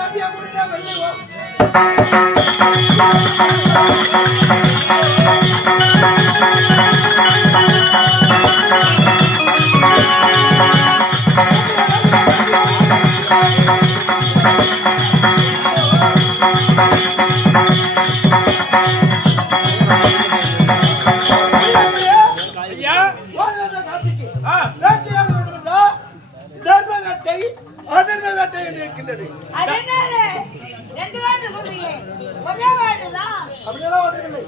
தட்டிய முடிந்த வெள்ளிவோ ஒன்றுமில்லை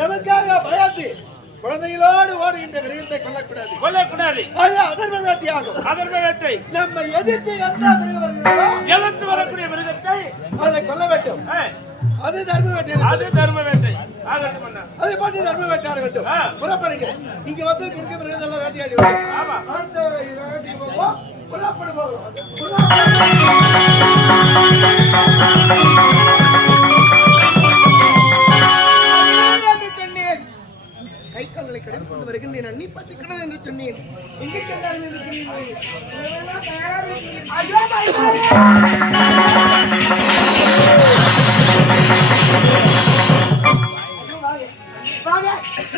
நமக்காக பயந்து குழந்தைகளோடு ஓடுகின்ற மிருகத்தை கொல்லக்கூடாது. கொல்லக்கூடாது. அது அதர்ம வேட்டையாகும். அதர்ம வேட்டை. நம்ம எதிர்த்து எந்த மிருகம் வருகிறதோ எதிர்த்து வரக்கூடிய மிருகத்தை அதை கொல்ல வேண்டும். அது தர்ம வேட்டை அது தர்ம வேட்டை. அதை போட்டு தர்ம வேட்டையாட வேண்டும். புறப்படுகிறேன். இங்க வந்து இருக்க மிருகத்தெல்லாம் வேட்டையாடி. அடுத்த வேட்டைக்கு போவோம். புறப்படு போவோம் கை வருகின்றேன் அண்ணி பசிக்கிறது என்று சொன்னேன். எங்கே செல்லாமல் இருக்கிறீர்கள்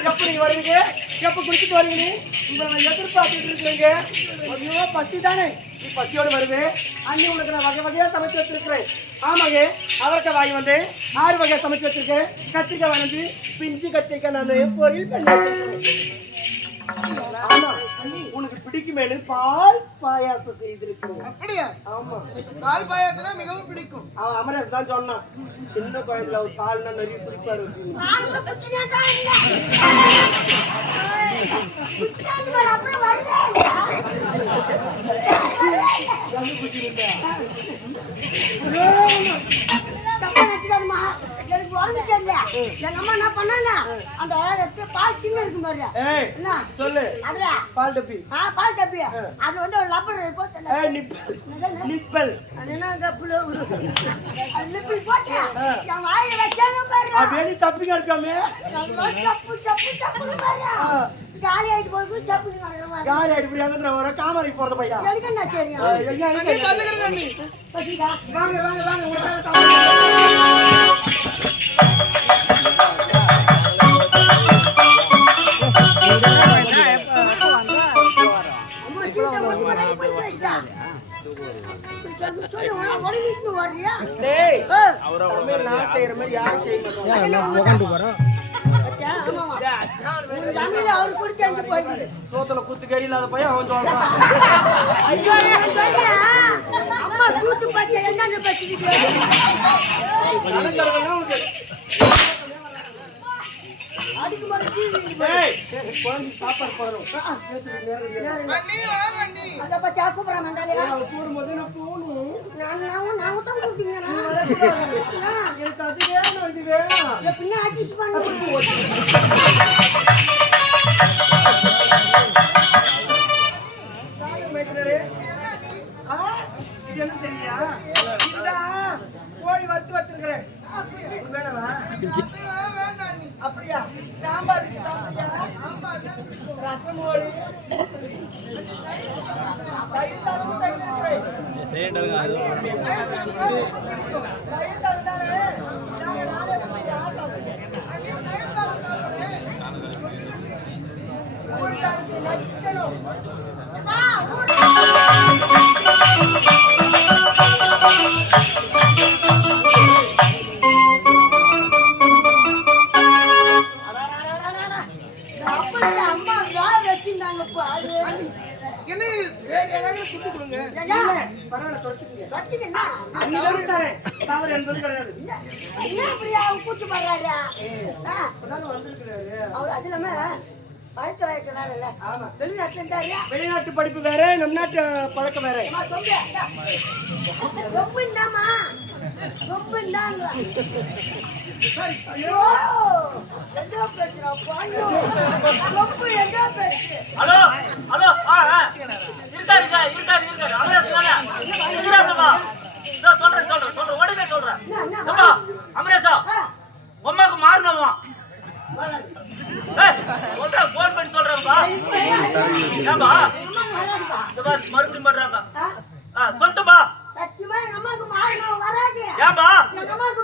எப்ப நீங்க வருவீங்க? எப்ப குளிச்சுட்டு வருவீங்க? உங்களை எதிர்பார்த்துட்டு இருக்கீங்க பசி தானே நீ பசியோடு வருவேன் அண்ணி உனக்கு நான் வகை வகையா சமைச்சு வச்சிருக்கிறேன். ஆமாங்க அவரைக்காய் வாங்கி வந்து ஆறு வகையா சமைச்சு வச்சிருக்கேன் கத்திரிக்காய் வாங்கி பிஞ்சு கத்திரிக்காய் நான் பொரியல் பண்ணி உனக்கு பிடிக்குமேனு பால் பாயாசம் செய்திருக்கிறேன். அப்படியா? ஆமா. பால் பாயாசம் மிகவும் பிடிக்கும். அவன் அமரேஷ் தான் சொன்னான் சின்ன குழந்தைல ஒரு பால்னா நிறைய பிடிப்பாரு அப்படின்னு. நானும் குச்சினா தான் இருந்தேன். குச்சினாந்து பாரு, அப்புறம் வரவே இல்லை. தப்பா நினைச்சுக்காதம்மா. எனக்கு உடம்பு சரியில்லை. எங்க அம்மா என்ன? பண்ணாங்க அந்த பால் கிண்ணம் இருக்கும் பாரு என்ன சொல்லு அதுல பால் டப்பி. ஆ, பால் டப்பி. அது வந்து ஒரு லப்பர் போட்டு நிப்பல். நிப்பல். என்ன கப்புல அது நிப்பி போட்டு என் வாயில வச்சாங்க பாரு. அப்படியே தப்பி சப்பு சப்புன்னு பாரு காலி ஆயிட்டு போய் சப்புன்னு வரணும் யார் அடிப்படி அங்க வர காமரைக்கு போறது பையா? வாங்க வாங்க வாங்க. சமையல் நான் செய்யற மாதிரி யாரும் செய்ய மாட்டாங்க சோத்துல குத்து கறி இல்லாத பையன் அவன் சொல்றான். அம்மா சூட்டு பாத்தியா என்னன்னு பச்சிக்கிட்டு கோழி வறுத்து வச்சிருக்கிறேன். உனக்கு సరే అంటారు కాదు வேற ஏதாவது சுட்டு கொடுங்க பரவாயில்ல, தொடச்சுக்குங்க. தவறு என்பது கிடையாது என்ன கூத்து பண்றாரு வந்திருக்கிறாரு. அவர் அது இல்லாம பழக்க வழக்க வேற இல்ல ஆமா. வெளிநாட்டுல இருந்தாரு வெளிநாட்டு படிப்பு வேற நம் நாட்டு பழக்கம் வேற ரொம்ப இந்தாமா ரொம்ப இந்தாங்க ஐயோ எதோ பேசுறா பாயோ ரொம்ப எதோ பேசு ஹலோ ஹலோ ஆ ஆ. இருக்கா இருக்கா இருக்காரு இருக்காரு. அவரே தானே இருக்கிறாங்கம்மா இதோ சொல்றேன் சொல்றேன் சொல்றேன். உடனே சொல்றேன். ஏப்பா அமரேஷா உமாக்கு. ஏய் சொல்றேன் பண்ணி இப்ப ஏன் ஏன்பா? ஏம்பா எங்கம்மாவுக்கு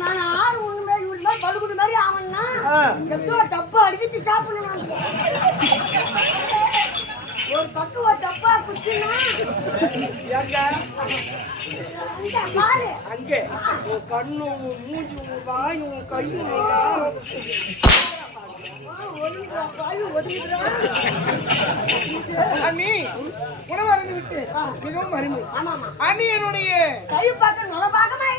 நான் ஆறு ஒண்ணுமே இவ்வளவு மாதிரி ஆவன்னா ஏதோ டப்பா அடிக்கிட்டு சாப்பிடணும் அங்கே. உன் கண்ணும் உன் உன் வாயும் உன் கையும் அண்ணி உணவு விட்டு. மிகவும் அருமை. ஆமாமா அண்ணி என்னுடைய கை பார்க்க நலபாகமாக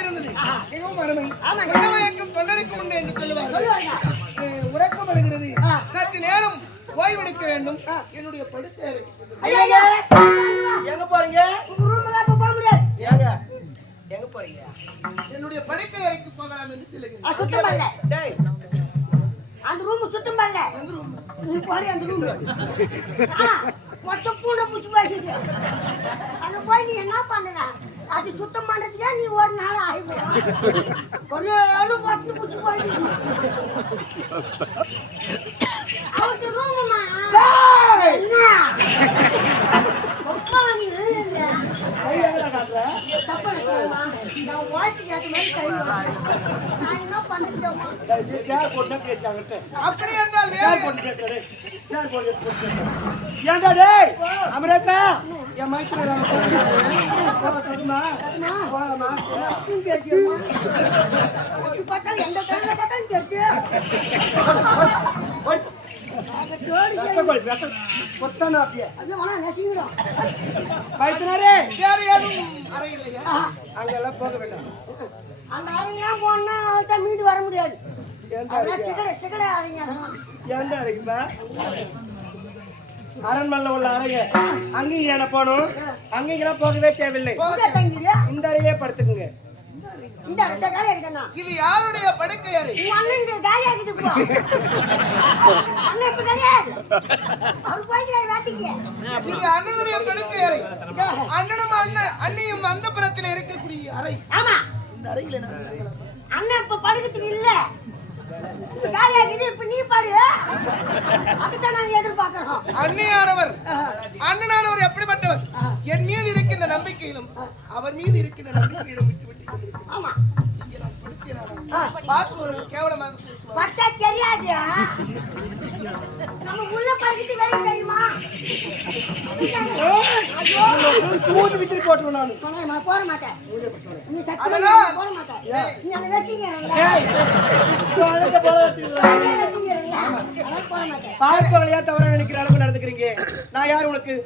இருந்தது. மிகவும் அருமை. உணவயக்கம் தொண்டருக்கு உண்டு என்று சொல்லுவார்கள். சொல்லுவாங்க உறக்கம் வருகிறது சற்று நேரம் ஓய்வெடுக்க வேண்டும். என்னுடைய படுக்கை எங்க போறீங்க? உங்க ரூம்ல இப்ப போக முடியாது. ஏங்க? எங்க போறீங்க? என்னுடைய படுக்கை அறைக்கு போகலாம் என்று சொல்லுகிறேன் அது சுத்தம் பண்ணல. டேய். அந்த ரூம் சுத்தம் பண்ணல. நீ போய் அந்த ரூம் மொத்த பூனை பூச்சி பேசுது அங்க போய் நீ என்ன பண்ணுற அது சுத்தம் பண்றதுக்கே நீ ஒரு நாள் ஆகிடும் ஒரு ஏழு மொத்த பூச்சி போயிடுது அவருக்கு ரூமுமா என்ன ஒப்பா நீ எழுதுங்க கை எங்கடா காட்டுற தப்பா நினைச்சுக்கோமா. நான் வாழ்க்கைக்கு ஏத்த மாதிரி கை வைக்கிறேன். நான் என்ன பண்ணிட்டேம்மா? டேய், சரி, சேர் போட்டு பேசி அவங்கிட்ட அப்படி என்றால் சேர் வேறு போட்டு பேசுற டேய் சேர் போட்டு பேசுற ஏன்டா டேய் அமரேசா என் மைத்திர போகட்டுமா எந்த அங்கெல்லாம் போக வேண்டாம். அந்த அருமையா போனா அவள்கிட்ட மீண்டு வர முடியாது. அரண்மனையில் உள்ள அங்கேயும் ஏன போகணும்? அங்கேயும் போகவே தேவையில்லை? இந்த அறையிலே படுத்துக்குங்க. இந்த இந்த காலை எடுக்கணும் இது யாருடைய படுக்கை அறை? அண்ணன் காலியா இருக்குது. அண்ணன் இப்ப கிடையாது அவர் போய்க்கிறாரு வேட்டைக்கு. இது அண்ணனுடைய படுக்கை அறை. அண்ணனும் அண்ணன் அண்ணியும் அந்த புறத்தில் இருக்கக்கூடிய அறை. ஆமா. இந்த அறையில்? அண்ணன் இப்ப படுக்கிறதுக்கு இல்ல. இருக்குது இப்ப நீ பாடு. அதுதான் நாங்க எதிர்பார்க்கிறோம். அண்ணியானவர். அண்ணனானவர் எப்படிப்பட்டவர்? என் மீது இருக்கின்ற நம்பிக்கையிலும் அவர் மீது இருக்கின்ற நம்பிக்கையிலும் கேவலமாக பேசுவார் பட்டா தெரியாது நம்ம உள்ள தெரியுமா? விசிறி போட்டுருவேன் நான். போட மாட்டேன். நீ சத்தியமா போட மாட்டேன். மாட்டேன். பார்ப்பவளையா தவற நினைக்கிற அளவுக்கு நடந்துக்கிறீங்க. நான் யார் உனக்கு?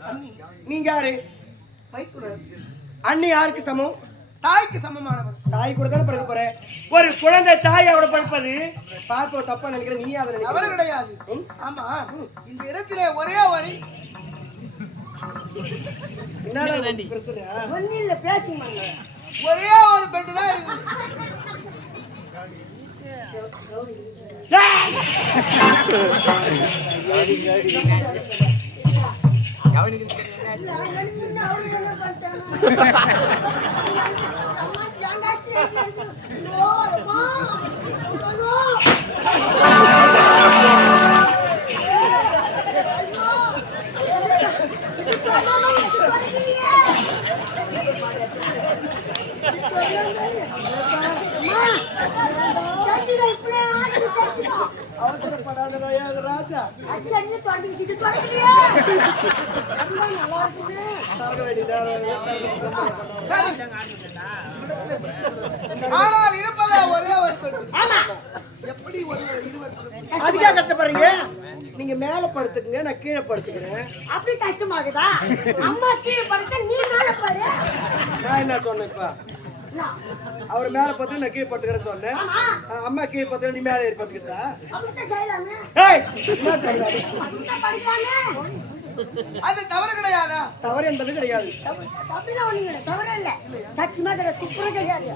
நீங்க யாரு. அண்ணி யாருக்கு சமம்? தாய்க்கு சமமானவர். தாய் கூட தானே பிறக்க போறேன் ஒரு குழந்தை தாய் அவட படிப்பது? பார்ப்ப தப்பா நினைக்கிற நீ அதை அவர் கிடையாது. ஆமா. இந்த இடத்திலே ஒரே ஒரு என்னடா பிரச்சனை? ஒன்னும் இல்ல பேசி மாங்க ஒரே ஒரு பெட் தான் இருக்கு. அம்மா, ஜாங்காஸ்தி எனக்கு இருக்கு. ஐயோ, அம்மா. ஐயோ. ஐயோ. இது சொல்லணும், இது சொல்லலையே. அம்மா, தெரிஞ்சுதா, இப்படியே ஆடுது, தெரிஞ்சுதா? அவசரப்படாத ராஜா இது தொடங்கலையே. நல்லா இருக்குது. ஆனால் இருப்பதா ஒரே ஆமா. எப்படி ஒரு கஷ்டப்படுறீங்க? நீங்க மேல படுத்துக்குங்க நான் கீழே படுத்துக்கிறேன். அப்படி கஷ்டமாகுதா? அம்மா கீழே படுத்த நீ மேல பாரு நான் என்ன சொன்னேன் இப்ப? என்ன? அவர் மேல பத்து நான் கீழே படுத்துக்கிறேன்னு சொன்னேன். அம்மா கீழே பத்து நீ மேல ஏறி படிக்கலாமே அது தவறு கிடையாதா? தவறு என்பது கிடையாது. தவறே இல்லை. சத்தியமா கிடையாது குப்புறம் கிடையாது.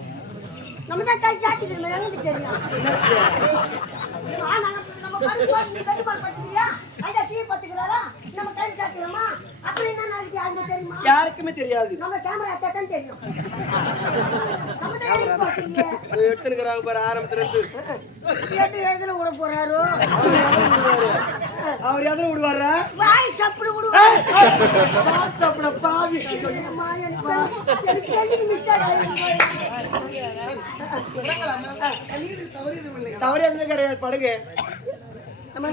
நம்ம தான் கை சாத்திக்கிறோம் எனக்கு தெரியும். நம்ம கை சாத்திக்கிறோமா யாருக்குமே தெரியாது. எடுத்துருக்கிறாங்க பாரு ஆரம்பத்துல இருந்து. எழுதுல விட போறாரோ. அவர் எதில் விடுவாரா? வாய் சப்புடு விடுவாரு. சாப்பிட பாவி. தவறு எதுவும் கிடையாது படுங்க. நம்ம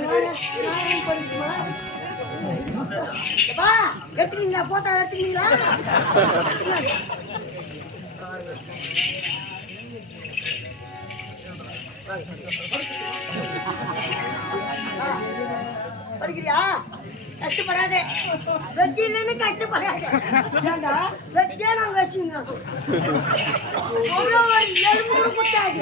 பண்ணிக்குமா? எப்பா, எடுத்துட்டீங்களா போட்டா எடுத்துக்கிங்களா? படிக்கிறியா? கஷ்டப்படாதே. வெட்டி இல்லைன்னு கஷ்டப்படாதே. ஏண்டா? வெட்டியே நான் வச்சுங்க எலும்பு குத்தாது.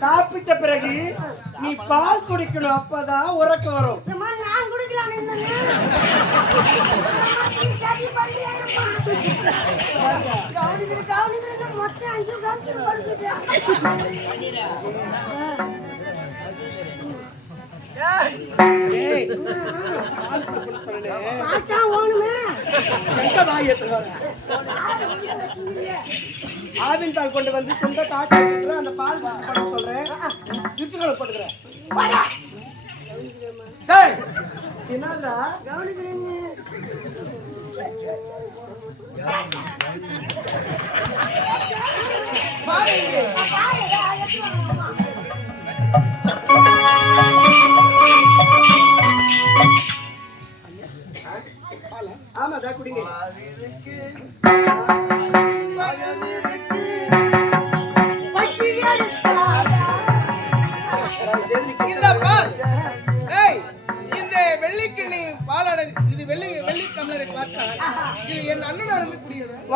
சாப்பிட்ட பிறகு நீ பால் குடிக்கணும் அப்பதான் உறக்க வரும். கவனிக்கிற கவனிக்கிற, மொத்தம் அஞ்சு கவனிச்சு படுத்துட்டேன். ஆவின் பால் கொண்டு வந்து சொந்த காய்ச்சி அந்த பால் குடிச்சு சொல்றேன். சுற்றுகளை போட்டுக்கிறேன். வாடா. கவனிக்கிறீங்க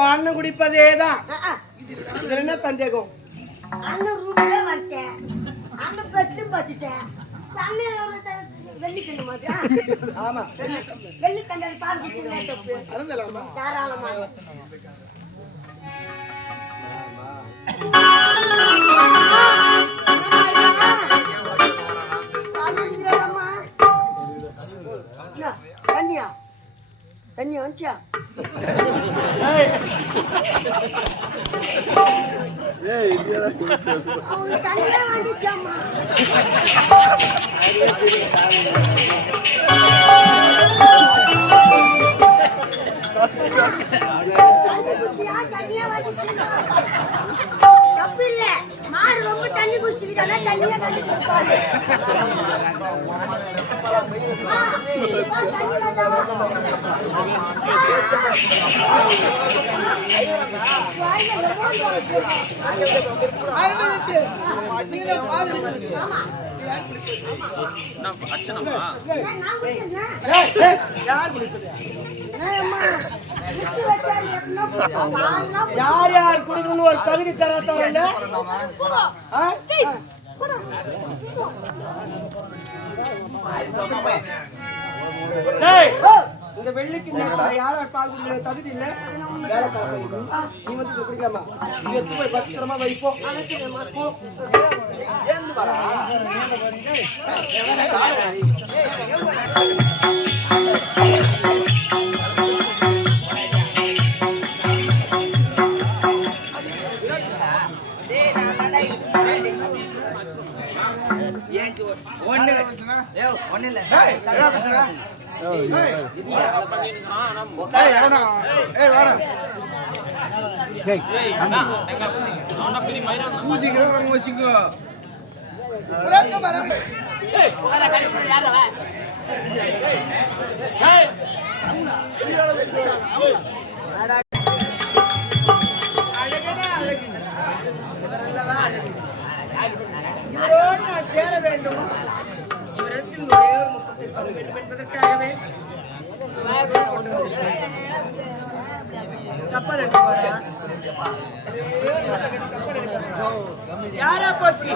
அண்ணன் குடிப்பதே தான். இதுல என்ன சந்தேகம்? அண்ணன் ரூம்ல வந்துட்டேன். அண்ணன் பெட்லும் பார்த்துட்டேன். அண்ணன் வெள்ளிக்கிண்ணு மாதிரி ஆமா. குடிச்சுன்னா தப்பு. அருந்தலாமா? தாராளமா. தண்ணி வந்துச்சா அவனுக்கு தண்ணியா இல்ல மாடு ரொம்ப தண்ணி குடிச்சுக்கிட்டா தண்ணியா தண்ணி ஏய், யார் குடிப்பது யார் யார் குடிக்கணும்னு ஒரு தகுதி தர தரல இந்த வெள்ளிக்கு யாரும் பால் குடிக்கிற தகுதி இல்ல வேலை பையன். நீ வந்து இதை குடிக்கலாமா நீ எடுத்து போய் பத்திரமா வைப்போம் வரவில்லை இவரோடு நான் சேர வேண்டும். இவரிடத்தில் ஒரே ஒரு முத்தத்தை பெற வேண்டும் என்பதற்காகவே கப்பல் யாரா போச்சு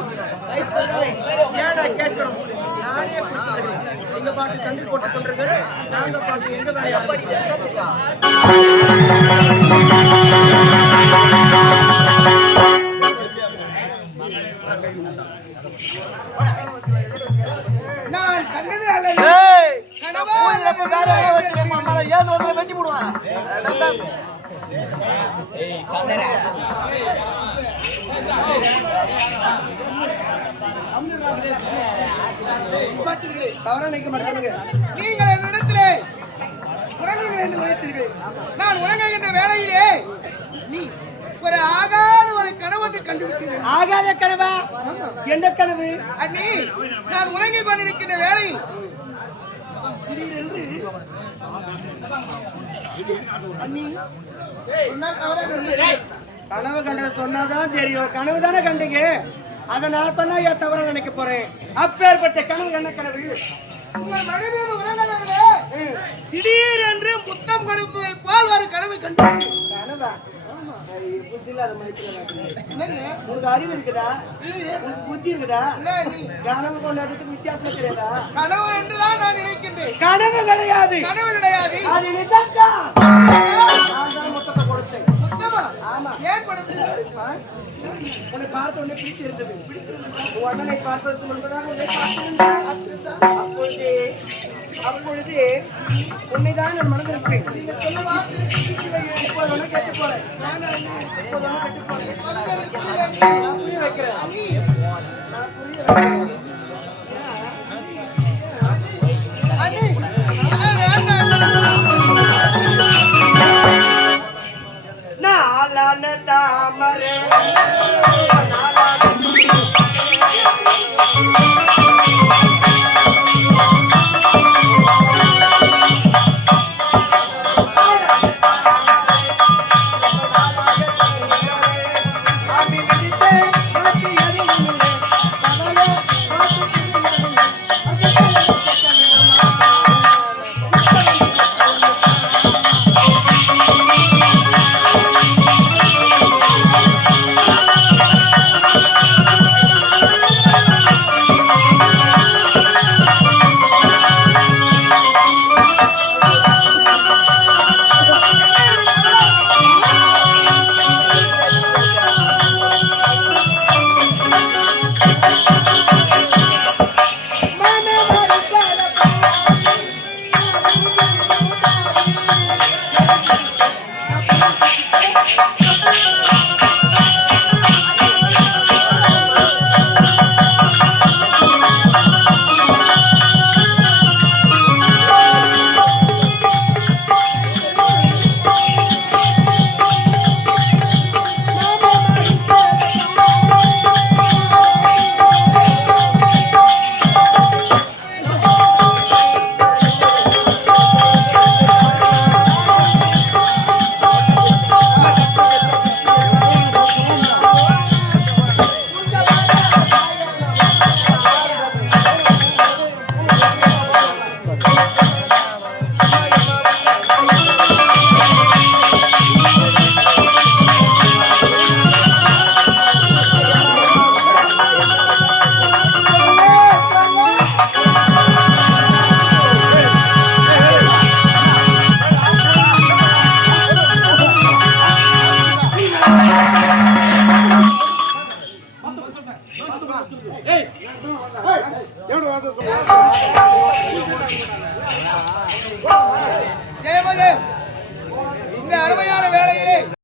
ஏடா கேட்கணும் நானே கொடுத்துருக்கேன் நீங்க பாட்டு சண்டை போட்டுக் கொண்டிருங்கள் நாங்க பாட்டு எங்க வேலையா நான் கண்டது அல்லது கனவா அல்லது வெட்டி போடுவேன். பாட்டுகளே தவறா நினைக்க மாட்டானுங்க நீங்கள் என்னிடத்திலே உறங்குங்கள் என்று நான் உறங்குகின்ற வேளையிலே நீ ஒரு கண்டுவிட்டீர்கள் ஆகாத கனவா? என்ன கனவு? அண்ணி நான் உறங்கிக் கொண்டிருக்கின்ற வேளையில். கனவு கண்டதை. சொன்னாதான் தெரியும். கனவு தானே கண்டீங்க? அதை நான் சொன்னா ஏன் தவற நினைக்க போறேன்? அப்பேற்பட்ட கனவு என்ன கனவு? திடீரென்று முத்தம் கொடுப்பதை போல் ஒரு கனவு கண்டு கனவா? புத்தி இல்லாத மனுஷனா உனக்கு அறிவு இருக்குதா உனக்கு புத்தி இருக்குதா கனவு கொண்டதுக்கு வித்தியாசம் தெரியாதா கனவு என்றுதான் நான் நினைக்கின்றேன் கனவு கிடையாது கனவு கிடையாது அது நிஜம்தான் மொத்தத்தை கொடுத்தேன் முத்தமா ஆமா. ஏன் கொடுத்தீங்க உன்னை பார்த்த உடனே பிடித்து இருந்தது உன் அண்ணனை பார்ப்பதற்கு முன்பதாக உன்னை பார்த்திருந்தேன் அப்பொழுது அப்பொழுது உன்னைதான் நான் மனதிருப்பேன் இப்போது ஒன்று கேட்டு போறேன் நான் புரிய வைக்கிறேன். நான் புரிய வைக்கிறேன்.